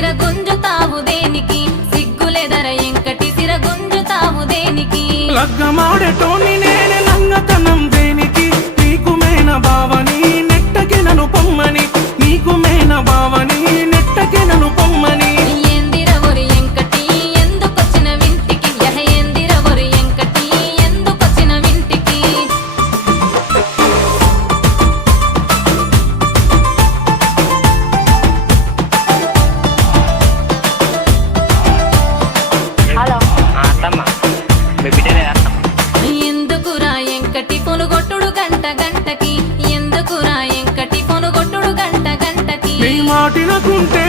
సిరగుంజుతావు దేనికి సిగ్గులేదర ఎంకటి సిరగుంజుతావు దేనికి లగ్గమాడటోని నేనే లంగతనం దేనికి నీకు మేన బావని నెట్టకి నన్ను పొమ్మని నీకు మేన బావని నెట్టకి నన్ను పొమ్మని ఎందిరవరు ఎంకటి ఎందుకొచ్చిన వింటికి ఎందిరవరు ఎంకటి ఎందుకొచ్చిన వింటికి ఎందుకురా ఎంకటి పొనుగొట్టుడు గంట గంటకి ఎందుకురా ఎంకటి పొనుగొట్టుడు గంట గంటకి నీ మాటినకుంటే